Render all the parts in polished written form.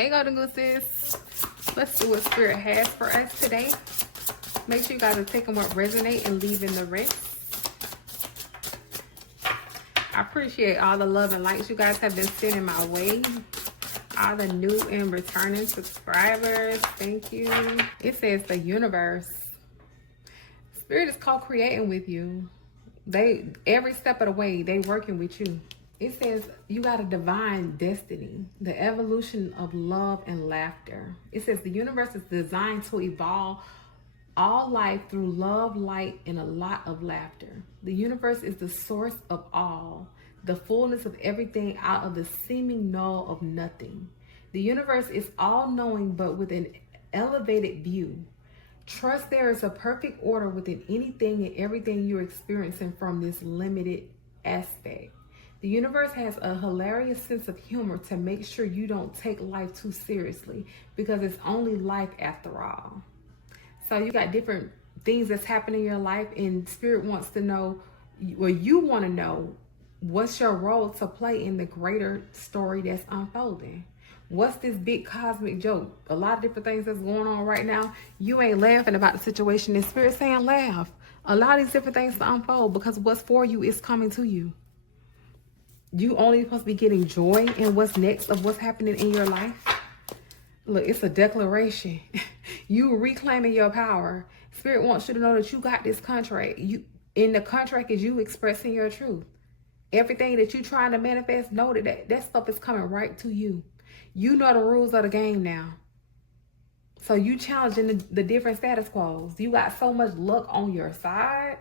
Hey GoldenGooses, let's see what Spirit has for us today. Make sure you guys are taking what resonate and leaving the rest. I appreciate all the love and likes you guys have been sending my way. All the new and returning subscribers, thank you. It says the universe. Spirit is co-creating with you. Every step of the way, they working with you. It says you got a divine destiny, the evolution of love and laughter. It says the universe is designed to evolve all life through love, light, and a lot of laughter. The universe is the source of all, the fullness of everything out of the seeming null of nothing. The universe is all-knowing, but with an elevated view. Trust there is a perfect order within anything and everything you're experiencing from this limited aspect. The universe has a hilarious sense of humor to make sure you don't take life too seriously, because it's only life after all. So you got different things that's happening in your life, and Spirit wants to know, or you want to know, what's your role to play in the greater story that's unfolding. What's this big cosmic joke? A lot of different things that's going on right now. You ain't laughing about the situation, and Spirit saying laugh. Allow these different things to unfold, because what's for you is coming to you. You only supposed to be getting joy in what's next of what's happening in your life. Look, it's a declaration. You reclaiming your power. Spirit wants you to know that you got this contract. In the contract is you expressing your truth. Everything that you trying to manifest, know that stuff is coming right to you. You know the rules of the game now. So you challenging the different status quos. You got so much luck on your side.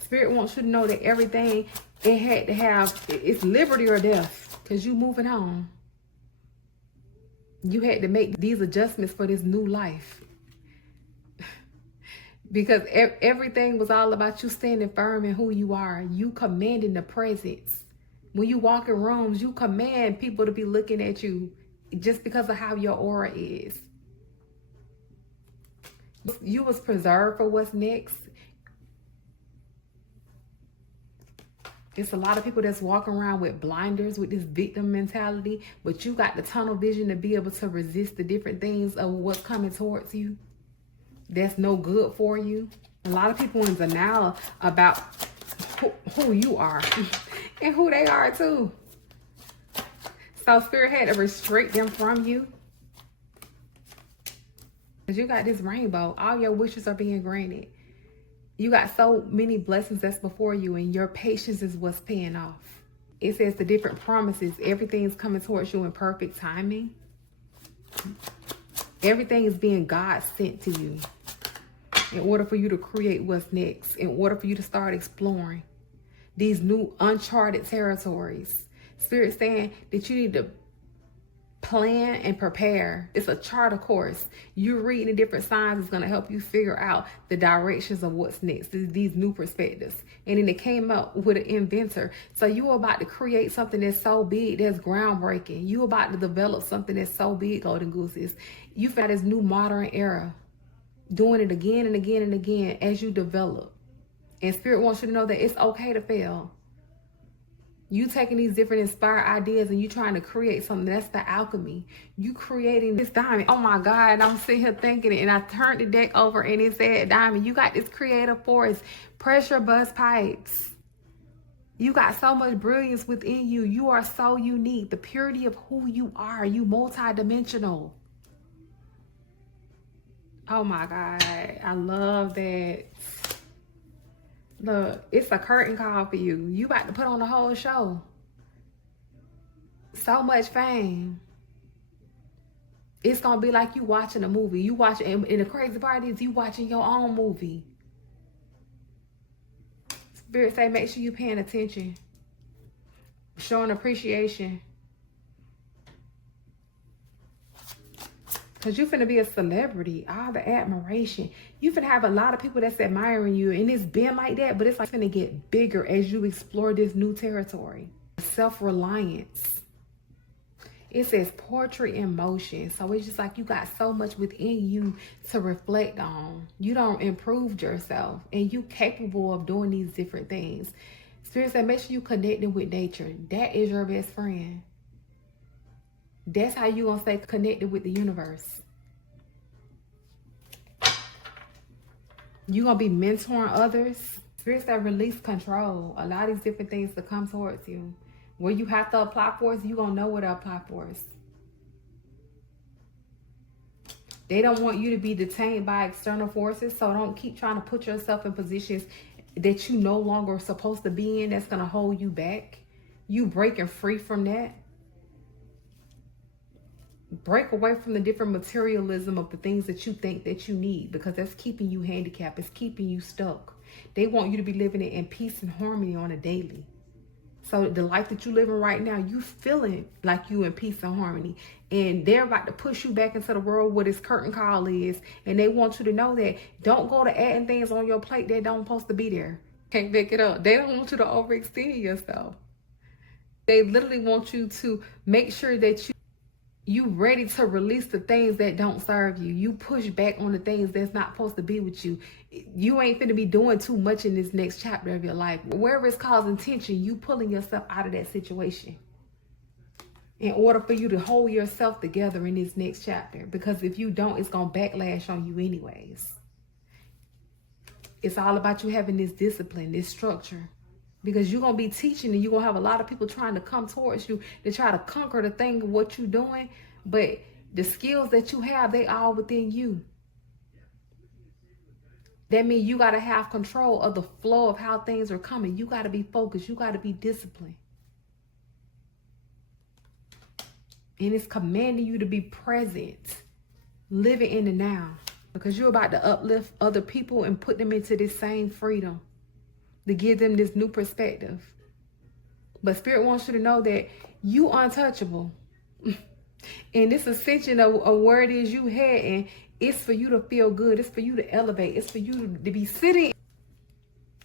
Spirit wants you to know that everything, it had to have, it's liberty or death, because you moving on. You had to make these adjustments for this new life. Because everything was all about you standing firm in who you are. You commanding the presence. When you walk in rooms, you command people to be looking at you just because of how your aura is. You was preserved for what's next. It's a lot of people that's walking around with blinders, with this victim mentality, but you got the tunnel vision to be able to resist the different things of what's coming towards you that's no good for you. A lot of people in denial about who you are and who they are too. So Spirit had to restrict them from you. Because you got this rainbow. All your wishes are being granted. You got so many blessings that's before you, and your patience is what's paying off. It says the different promises, everything's coming towards you in perfect timing. Everything is being God sent to you in order for you to create what's next, in order for you to start exploring these new uncharted territories. Spirit saying that you need to plan and prepare. It's a charter course. You reading the different signs is going to help you figure out the directions of what's next, these new perspectives. And then it came up with an inventor. So you about to create something that's so big, that's groundbreaking. You about to develop something that's so big, GoldenGooses. You found this new modern era, doing it again and again and again as you develop. And Spirit wants you to know that it's okay to fail. You taking these different inspired ideas and you trying to create something. That's the alchemy. You creating this diamond. Oh my God. And I'm sitting here thinking it. And I turned the deck over and it said diamond. You got this creative force. Pressure buzz pipes. You got so much brilliance within you. You are so unique. The purity of who you are. You multidimensional. Oh my God. I love that. Look, it's a curtain call for you. You about to put on the whole show. So much fame. It's going to be like you watching a movie. You watching, and the crazy part is you watching your own movie. Spirit say, make sure you paying attention. Showing appreciation. Because you're finna be a celebrity. All the admiration. You finna have a lot of people that's admiring you. And it's been like that. But it's like finna get bigger as you explore this new territory. Self-reliance. It says poetry in motion. So it's just like you got so much within you to reflect on. You don't improve yourself. And you capable of doing these different things. Spirit said, make sure you connecting with nature. That is your best friend. That's how you gonna stay connected with the universe. You gonna be mentoring others. Spirits that release control. A lot of these different things to come towards you. Where you have to apply for us, you gonna know where to apply for us. They don't want you to be detained by external forces, so don't keep trying to put yourself in positions that you no longer are supposed to be in that's going to hold you back. You breaking free from that. Break away from the different materialism of the things that you think that you need, because that's keeping you handicapped. It's keeping you stuck. They want you to be living in peace and harmony on a daily. So the life that you're living right now, you feeling like you in peace and harmony. And they're about to push you back into the world where this curtain call is. And they want you to know that don't go to adding things on your plate that don't supposed to be there. Can't pick it up. They don't want you to overextend yourself. They literally want you to make sure that you ready to release the things that don't serve you. You push back on the things that's not supposed to be with you. You ain't finna be doing too much in this next chapter of your life. Wherever it's causing tension, you pulling yourself out of that situation in order for you to hold yourself together in this next chapter. Because if you don't, it's gonna backlash on you anyways. It's all about you having this discipline, this structure. Because you're going to be teaching, and you're going to have a lot of people trying to come towards you to try to conquer the thing of what you're doing. But the skills that you have, they all within you. That means you got to have control of the flow of how things are coming. You got to be focused. You got to be disciplined. And it's commanding you to be present, living in the now. Because you're about to uplift other people and put them into this same freedom, to give them this new perspective. But Spirit wants you to know that you untouchable. And this ascension of where it is you heading, it's for you to feel good. It's for you to elevate. It's for you to be sitting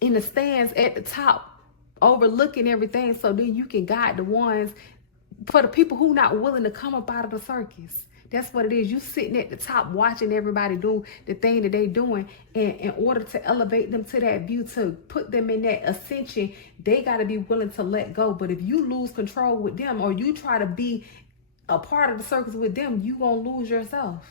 in the stands at the top, overlooking everything, so then you can guide the ones, for the people who not willing to come up out of the circus. That's what it is. You sitting at the top watching everybody do the thing that they doing. And in order to elevate them to that view, to put them in that ascension, they got to be willing to let go. But if you lose control with them, or you try to be a part of the circus with them, you going to lose yourself.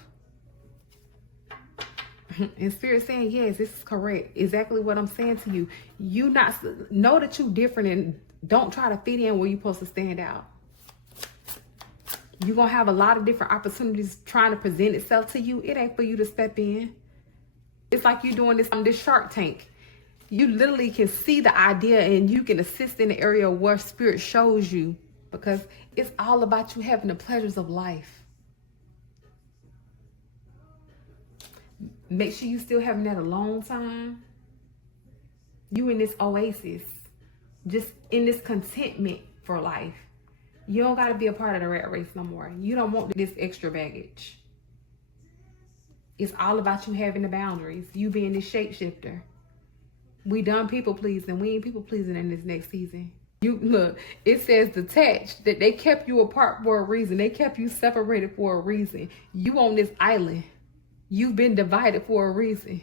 And Spirit saying, yes, this is correct. Exactly what I'm saying to you. You not know that you different, and don't try to fit in where you're supposed to stand out. You're going to have a lot of different opportunities trying to present itself to you. It ain't for you to step in. It's like you doing this on this Shark Tank. You literally can see the idea, and you can assist in the area where Spirit shows you, because it's all about you having the pleasures of life. Make sure you still having that alone time. You in this oasis, just in this contentment for life. You don't got to be a part of the rat race no more. You don't want this extra baggage. It's all about you having the boundaries. You being this shapeshifter. We done people pleasing. We ain't people pleasing in this next season. You look, it says detached, that they kept you apart for a reason. They kept you separated for a reason. You on this island. You've been divided for a reason.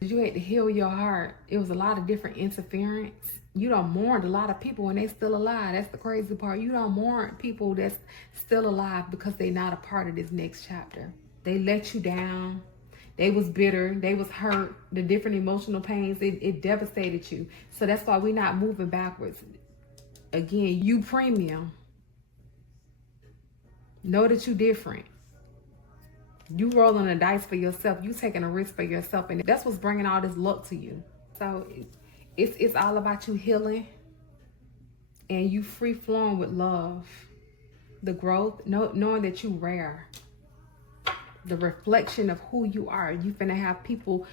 You had to heal your heart. It was a lot of different interference. You done mourned a lot of people and they still alive. That's the crazy part. You done mourned people that's still alive because they not a part of this next chapter. They let you down. They was bitter. They was hurt. The different emotional pains, it devastated you. So that's why we're not moving backwards. Again, you premium. Know that you different. You rolling the dice for yourself. You taking a risk for yourself. And that's what's bringing all this luck to you. So it's all about you healing. And you free flowing with love. The growth. Knowing that you rare. The reflection of who you are. You finna have people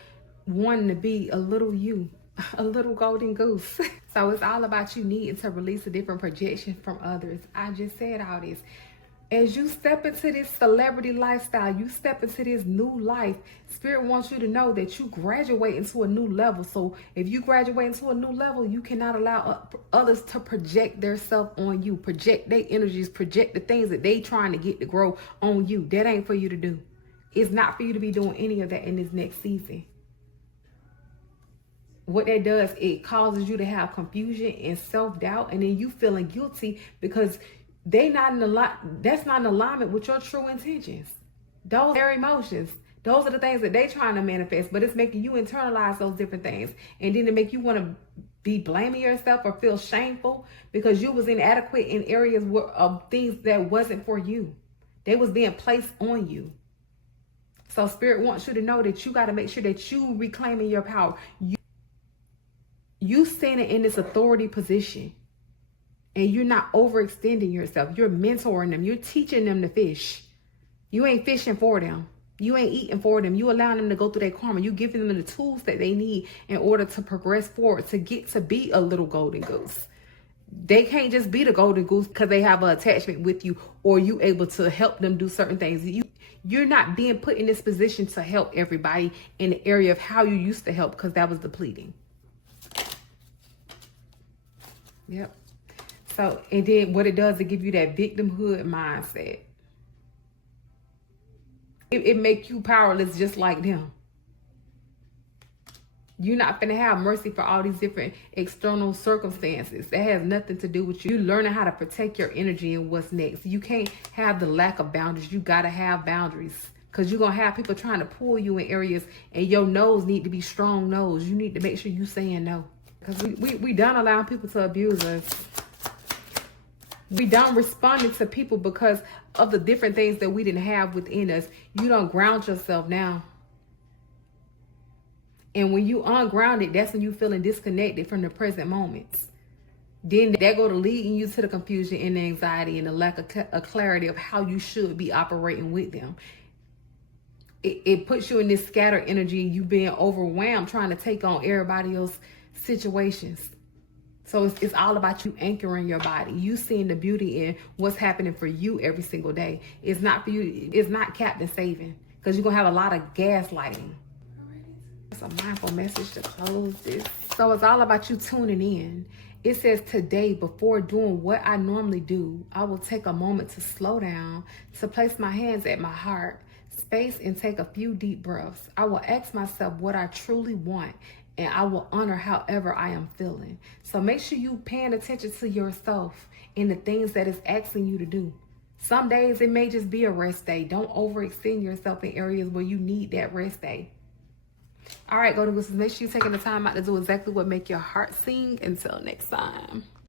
wanting to be a little you. A little golden goose. So it's all about you needing to release a different projection from others. I just said all this. As you step into this celebrity lifestyle, you step into this new life, Spirit wants you to know that you graduate into a new level. So if you graduate into a new level, you cannot allow others to project their self on you, project their energies, project the things that they trying to get to grow on you. That ain't for you to do. It's not for you to be doing any of that in this next season. What that does, it causes you to have confusion and self-doubt, and then you feeling guilty because that's not in alignment with your true intentions. Those are emotions. Those are the things that they trying to manifest, but it's making you internalize those different things. And then to make you want to be blaming yourself or feel shameful because you was inadequate in areas of things that wasn't for you. They was being placed on you. So Spirit wants you to know that you got to make sure that you reclaiming your power. You standing in this authority position. And you're not overextending yourself. You're mentoring them. You're teaching them to fish. You ain't fishing for them. You ain't eating for them. You allowing them to go through their karma. You giving them the tools that they need in order to progress forward, to get to be a little golden goose. They can't just be the golden goose because they have an attachment with you or you able to help them do certain things. You're not being put in this position to help everybody in the area of how you used to help because that was depleting. Yep. So, and then what it does, it give you that victimhood mindset. It make you powerless just like them. You're not going to have mercy for all these different external circumstances. That has nothing to do with you. You're learning how to protect your energy and what's next. You can't have the lack of boundaries. You got to have boundaries. Because you're going to have people trying to pull you in areas and your no's need to be strong no's. You need to make sure you saying no. Because we done allowing people to abuse us. We done responding to people because of the different things that we didn't have within us. You don't ground yourself now. And when you ungrounded, that's when you feeling disconnected from the present moments. Then that go to leading you to the confusion and the anxiety and the lack of clarity of how you should be operating with them. It puts you in this scattered energy, you being overwhelmed trying to take on everybody else's situations. So it's all about you anchoring your body. You seeing the beauty in what's happening for you every single day. It's not for you. It's not Captain Saving because you're going to have a lot of gaslighting. It's a mindful message to close this. So it's all about you tuning in. It says, today, before doing what I normally do, I will take a moment to slow down, to place my hands at my heart, space, and take a few deep breaths. I will ask myself what I truly want, and I will honor however I am feeling. So make sure you paying attention to yourself and the things that it's asking you to do. Some days it may just be a rest day. Don't overextend yourself in areas where you need that rest day. All right, GoldenGooses, make sure you're taking the time out to do exactly what make your heart sing. Until next time.